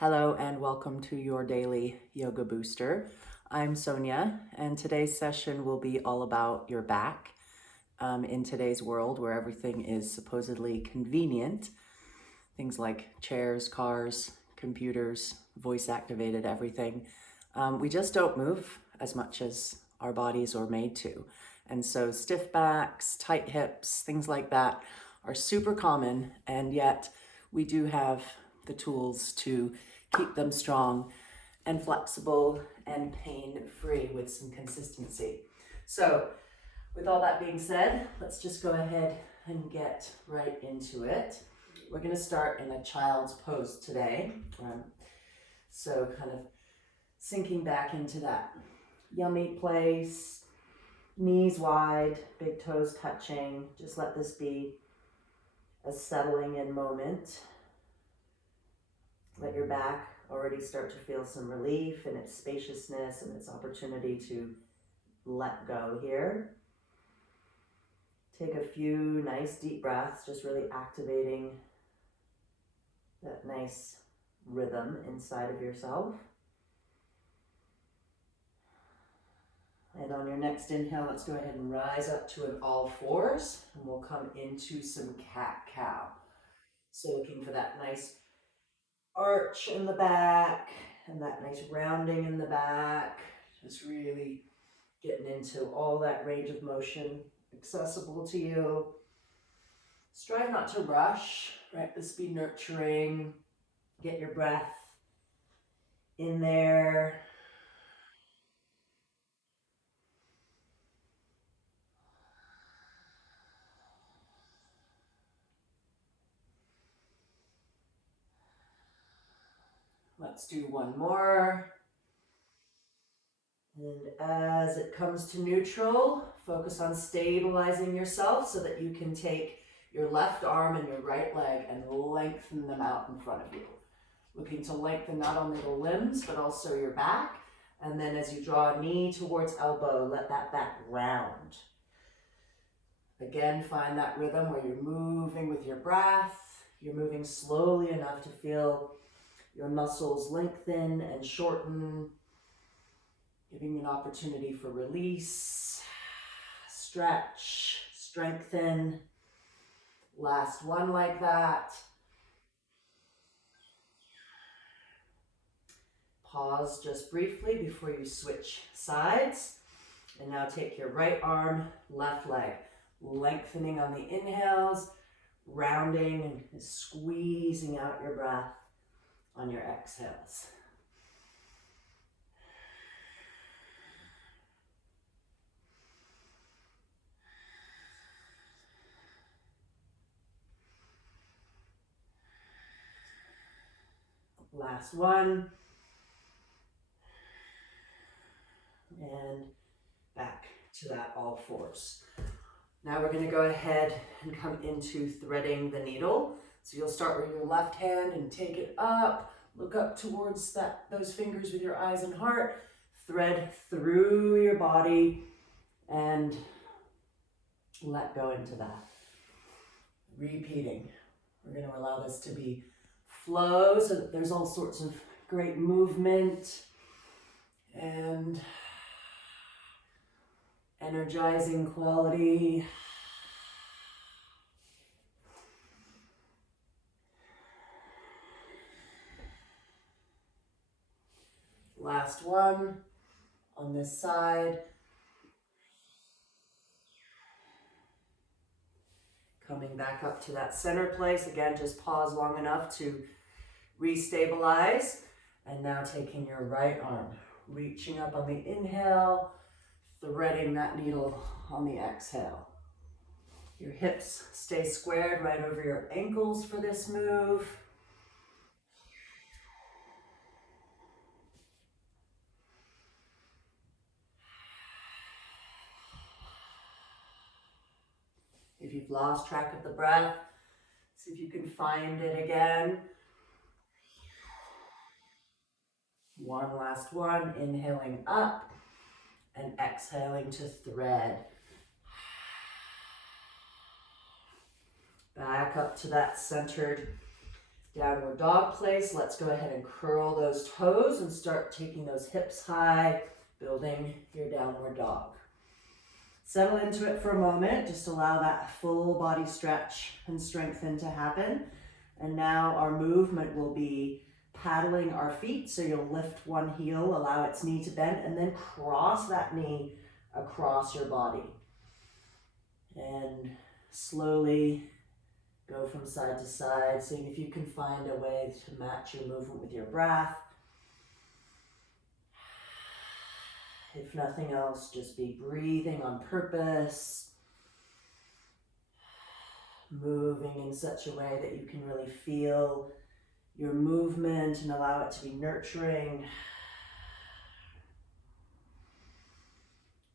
Hello and welcome to your daily yoga booster. I'm Sonia, and today's session will be all about your back. In today's world where everything is supposedly convenient, things like chairs, cars, computers, voice activated, everything, we just don't move as much as our bodies are made to. And so stiff backs, tight hips, things like that are super common, and yet we do have the tools to keep them strong and flexible and pain-free with some consistency. So with all that being said, let's just go ahead and get right into it. We're going to start in a child's pose today. So kind of sinking back into that yummy place, knees wide, big toes touching. Just let this be a settling in moment. Let your back already start to feel some relief in its spaciousness and its opportunity to let go here. Take a few nice deep breaths, just really activating that nice rhythm inside of yourself. And on your next inhale, let's go ahead and rise up to an all fours, and we'll come into some cat-cow. So looking for that nice arch in the back and that nice rounding in the back, just really getting into all that range of motion accessible to you. Strive not to rush, right? This be nurturing. Get your breath in there. Let's do one more. And as it comes to neutral, focus on stabilizing yourself so that you can take your left arm and your right leg and lengthen them out in front of you. Looking to lengthen not only the limbs, but also your back. And then as you draw a knee towards elbow, let that back round. Again, find that rhythm where you're moving with your breath. You're moving slowly enough to feel your muscles lengthen and shorten, giving you an opportunity for release, stretch, strengthen. Last one like that. Pause just briefly before you switch sides. And now take your right arm, left leg, lengthening on the inhales, rounding and squeezing out your breath on your exhales. Last one. And back to that all fours. Now we're going to go ahead and come into threading the needle. So you'll start with your left hand and take it up. Look up towards those fingers with your eyes and heart. Thread through your body and let go into that. Repeating. We're going to allow this to be flow so that there's all sorts of great movement and energizing quality. Last one on this side. Coming back up to that center place. Again, just pause long enough to restabilize. And now taking your right arm, reaching up on the inhale, threading that needle on the exhale. Your hips stay squared right over your ankles for this move. If you've lost track of the breath, see if you can find it again. One last one, inhaling up and exhaling to thread. Back up to that centered Downward dog place. Let's go ahead and curl those toes and start taking those hips high, building your downward dog. Settle into it for a moment. Just allow that full body stretch and strengthen to happen. And now our movement will be paddling our feet. So you'll lift one heel, allow its knee to bend, and then cross that knee across your body. And slowly go from side to side, seeing if you can find a way to match your movement with your breath. If nothing else, just be breathing on purpose, moving in such a way that you can really feel your movement and allow it to be nurturing.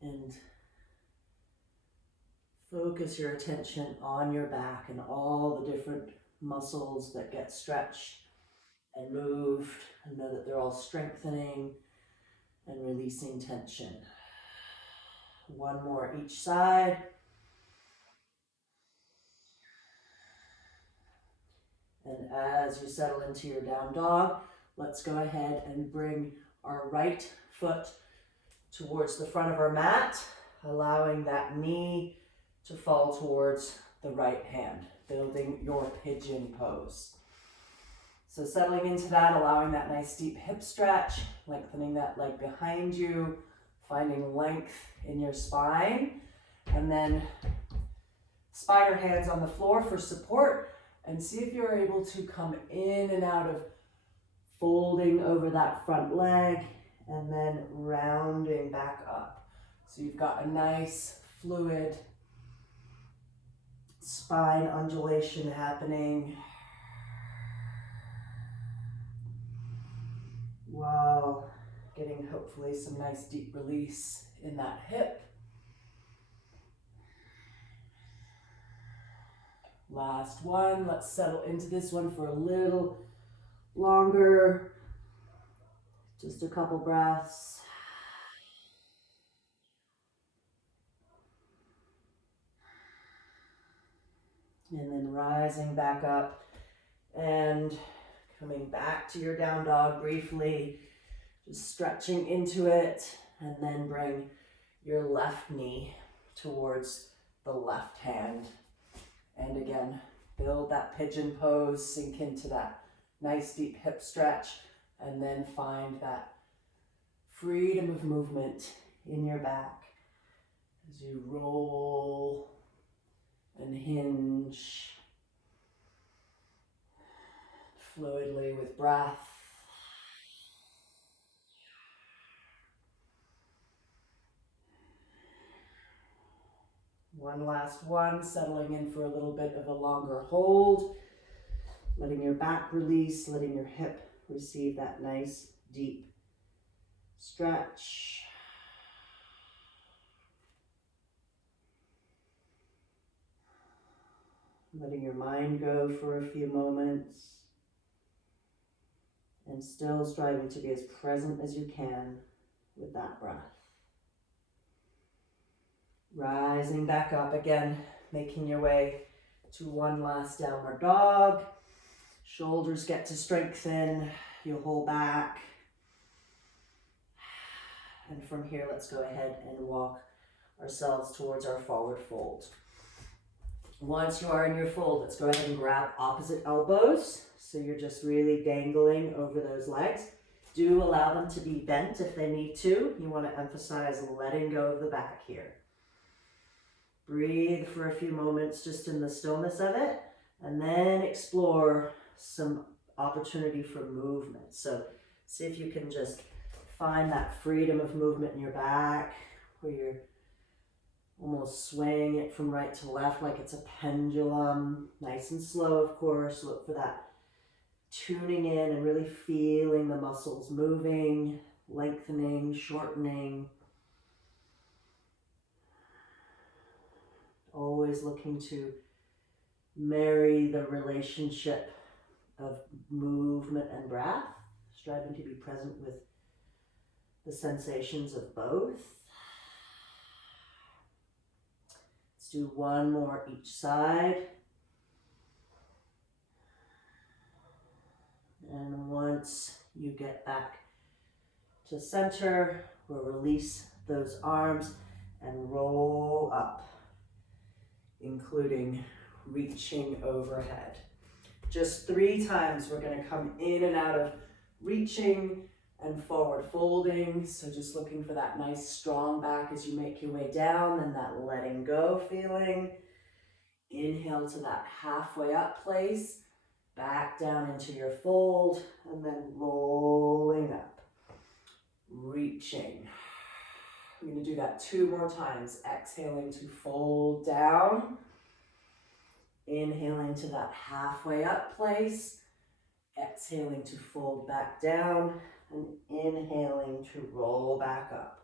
And focus your attention on your back and all the different muscles that get stretched and moved, and know that they're all strengthening and releasing tension. One more each side. And as you settle into your down dog, let's go ahead and bring our right foot towards the front of our mat, allowing that knee to fall towards the right hand, building your pigeon pose. So settling into that, allowing that nice deep hip stretch, lengthening that leg behind you, finding length in your spine, and then spider hands on the floor for support, and see if you're able to come in and out of folding over that front leg and then rounding back up. So you've got a nice fluid spine undulation happening while getting hopefully some nice deep release in that hip. Last one. Let's settle into this one for a little longer. Just a couple breaths. And then rising back up and coming back to your down dog briefly, just stretching into it, and then bring your left knee towards the left hand. And again, build that pigeon pose, sink into that nice deep hip stretch, and then find that freedom of movement in your back as you roll and hinge fluidly with breath. One last one, settling in for a little bit of a longer hold, letting your back release, letting your hip receive that nice deep stretch. Letting your mind go for a few moments, and still striving to be as present as you can with that breath. Rising back up again, making your way to one last downward dog. Shoulders get to strengthen, you hold back. And from here, let's go ahead and walk ourselves towards our forward fold. Once you are in your fold, let's go ahead and grab opposite elbows. So you're just really dangling over those legs. Do allow them to be bent if they need to. You want to emphasize letting go of the back here. Breathe for a few moments just in the stillness of it, and then explore some opportunity for movement. So see if you can just find that freedom of movement in your back, where you're almost swaying it from right to left like it's a pendulum. Nice and slow, of course. Look for that tuning in and really feeling the muscles moving, lengthening, shortening. Always looking to marry the relationship of movement and breath, striving to be present with the sensations of both. Let's do one more each side. And once you get back to center, we'll release those arms and roll up, including reaching overhead. Just 3 times we're going to come in and out of reaching and forward folding. So just looking for that nice strong back as you make your way down, and that letting go feeling. Inhale to that halfway up place, back down into your fold, and then rolling up, reaching. I'm going to do that 2 more times. Exhaling to fold down. Inhaling to that halfway up place. Exhaling to fold back down. And inhaling to roll back up.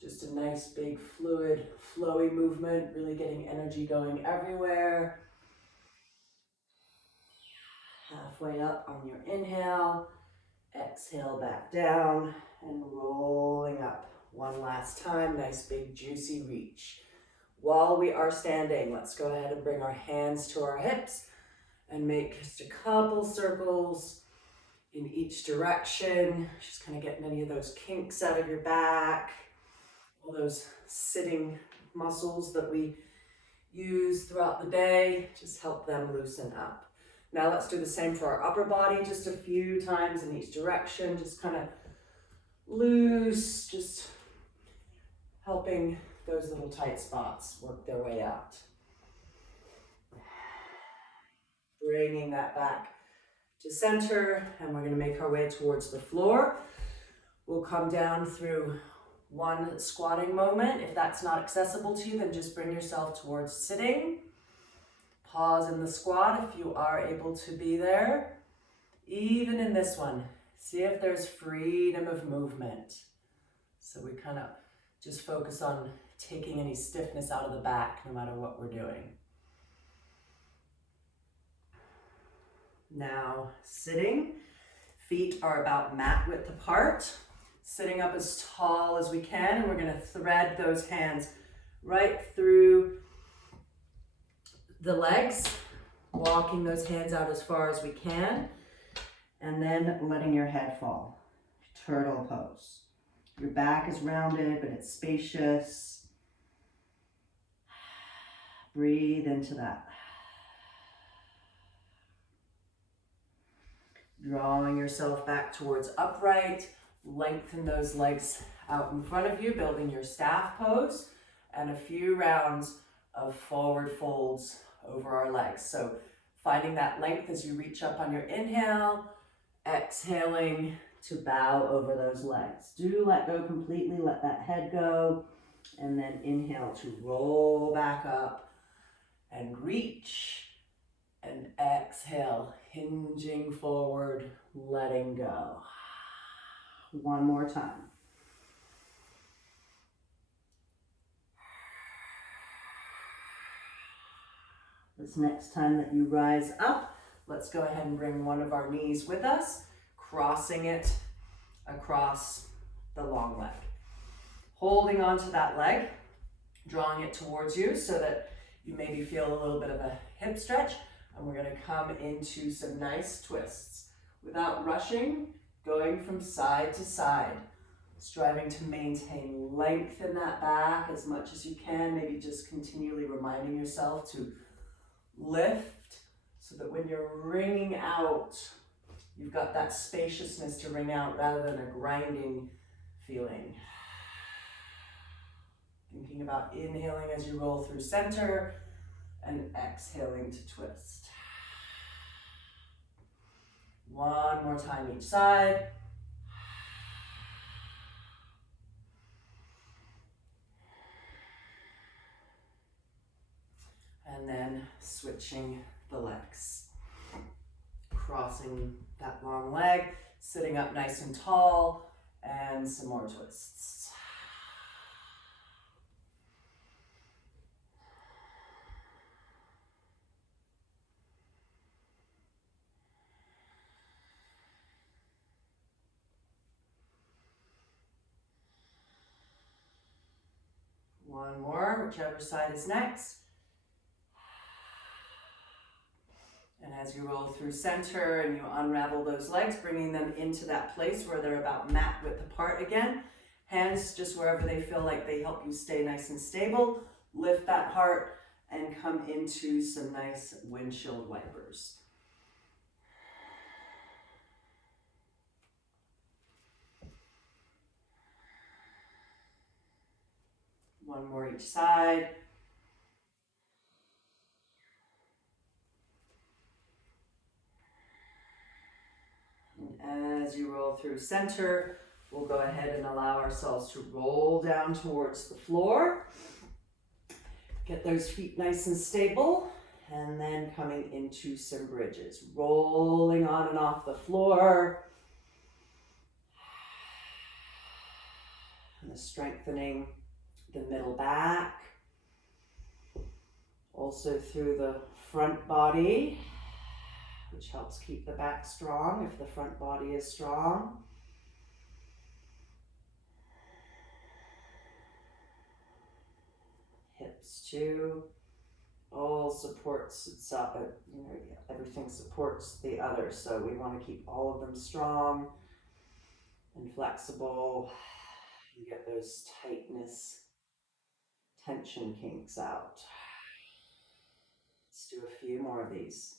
Just a nice big fluid, flowy movement, really getting energy going everywhere. Halfway up on your inhale. Exhale back down and rolling up. One last time, nice big juicy reach. While we are standing, let's go ahead and bring our hands to our hips and make just a couple circles in each direction. Just kind of getting any of those kinks out of your back, all those sitting muscles that we use throughout the day, just help them loosen up. Now let's do the same for our upper body, just a few times in each direction, just kind of loose, just helping those little tight spots work their way out. Bringing that back to center, and we're going to make our way towards the floor. We'll come down through one squatting moment. If that's not accessible to you, then just bring yourself towards sitting. Pause in the squat if you are able to be there. Even in this one, see if there's freedom of movement. So we kind of just focus on taking any stiffness out of the back no matter what we're doing. Now sitting, feet are about mat width apart. Sitting up as tall as we can, and we're going to thread those hands right through the legs, walking those hands out as far as we can, and then letting your head fall. Turtle pose. Your back is rounded, but it's spacious. Breathe into that. Drawing yourself back towards upright. Lengthen those legs out in front of you, building your staff pose, and a few rounds of forward folds over our legs. So finding that length as you reach up on your inhale, exhaling to bow over those legs. Do let go completely, let that head go, and then inhale to roll back up and reach, and exhale, hinging forward, letting go. One more time. This next time that you rise up, let's go ahead and bring one of our knees with us, crossing it across the long leg. Holding onto that leg, drawing it towards you so that you maybe feel a little bit of a hip stretch, and we're going to come into some nice twists. Without rushing, going from side to side, striving to maintain length in that back as much as you can, maybe just continually reminding yourself to lift so that when you're wringing out, you've got that spaciousness to wring out rather than a grinding feeling. Thinking about inhaling as you roll through center and exhaling to twist. One more time each side. And then switching the legs. Crossing that long leg, sitting up nice and tall, and some more twists. One more, whichever side is next. And as you roll through center and you unravel those legs, bringing them into that place where they're about mat width apart again. Hands just wherever they feel like they help you stay nice and stable. Lift that heart and come into some nice windshield wipers. One more each side. And as you roll through center, we'll go ahead and allow ourselves to roll down towards the floor. Get those feet nice and stable, and then coming into some bridges. Rolling on and off the floor. And strengthening the middle back. Also through the front body, which helps keep the back strong if the front body is strong. Hips too. All supports itself, everything supports the other, so we want to keep all of them strong and flexible. You get those tightness, tension kinks out. Let's do a few more of these.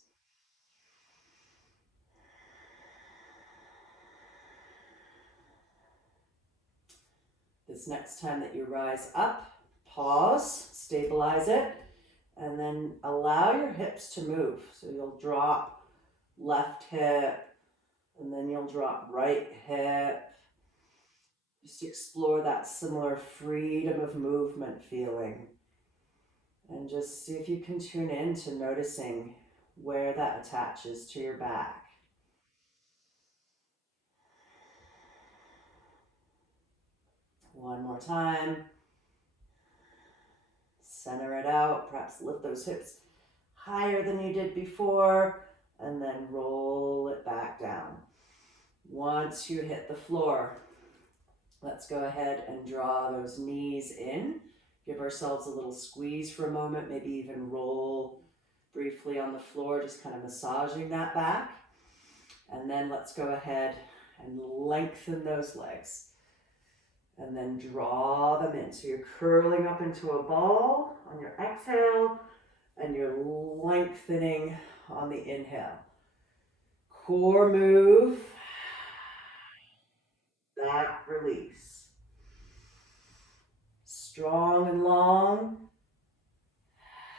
This next time that you rise up, pause, stabilize it, and then allow your hips to move. So you'll drop left hip, and then you'll drop right hip. Just explore that similar freedom of movement feeling. And just see if you can tune in to noticing where that attaches to your back. One more time. Center it out, perhaps lift those hips higher than you did before, and then roll it back down. Once you hit the floor, let's go ahead and draw those knees in. Give ourselves a little squeeze for a moment, maybe even roll briefly on the floor, just kind of massaging that back. And then let's go ahead and lengthen those legs. And then draw them in. So you're curling up into a ball on your exhale, and you're lengthening on the inhale. Core move, back release. Strong and long,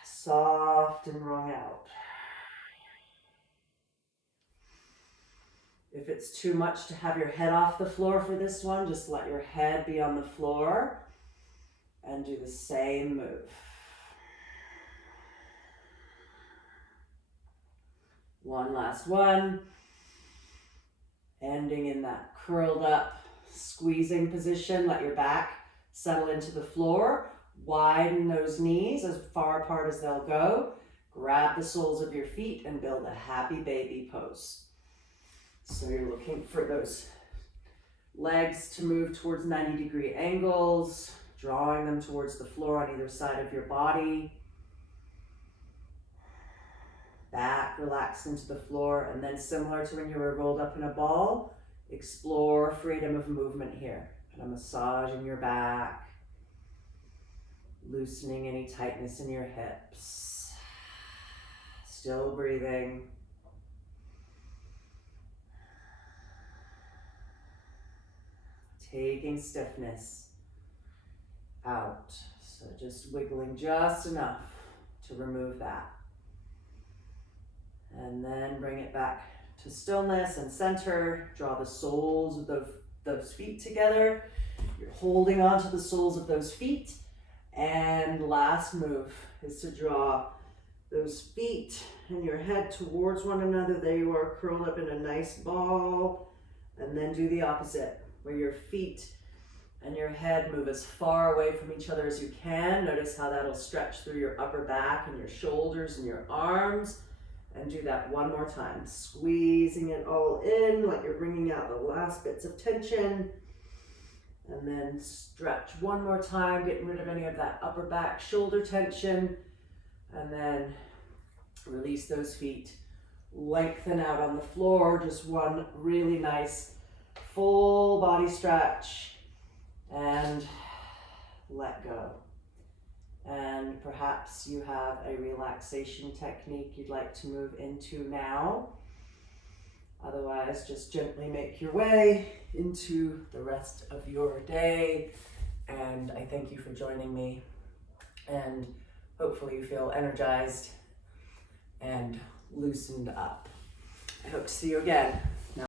soft and wrung out. If it's too much to have your head off the floor for this one, just let your head be on the floor and do the same move. One last one. Ending in that curled up, squeezing position. Let your back settle into the floor. Widen those knees as far apart as they'll go. Grab the soles of your feet and build a happy baby pose. So you're looking for those legs to move towards 90-degree angles, drawing them towards the floor on either side of your body. Back relaxed into the floor, and then similar to when you were rolled up in a ball, explore freedom of movement here. Kind of massaging your back, loosening any tightness in your hips. Still breathing. Taking stiffness out. So just wiggling just enough to remove that. And then bring it back to stillness and center. Draw the soles of those feet together. You're holding on to the soles of those feet. And last move is to draw those feet and your head towards one another. There you are, curled up in a nice ball. And then do the opposite, where your feet and your head move as far away from each other as you can. Notice how that'll stretch through your upper back and your shoulders and your arms. And do that one more time, squeezing it all in like you're bringing out the last bits of tension. And then stretch one more time, getting rid of any of that upper back shoulder tension. And then release those feet. lengthen out on the floor. Just one really nice full body stretch and let go. And perhaps you have a relaxation technique you'd like to move into now. Otherwise, just gently make your way into the rest of your day. And I thank you for joining me. And hopefully you feel energized and loosened up. I hope to see you again.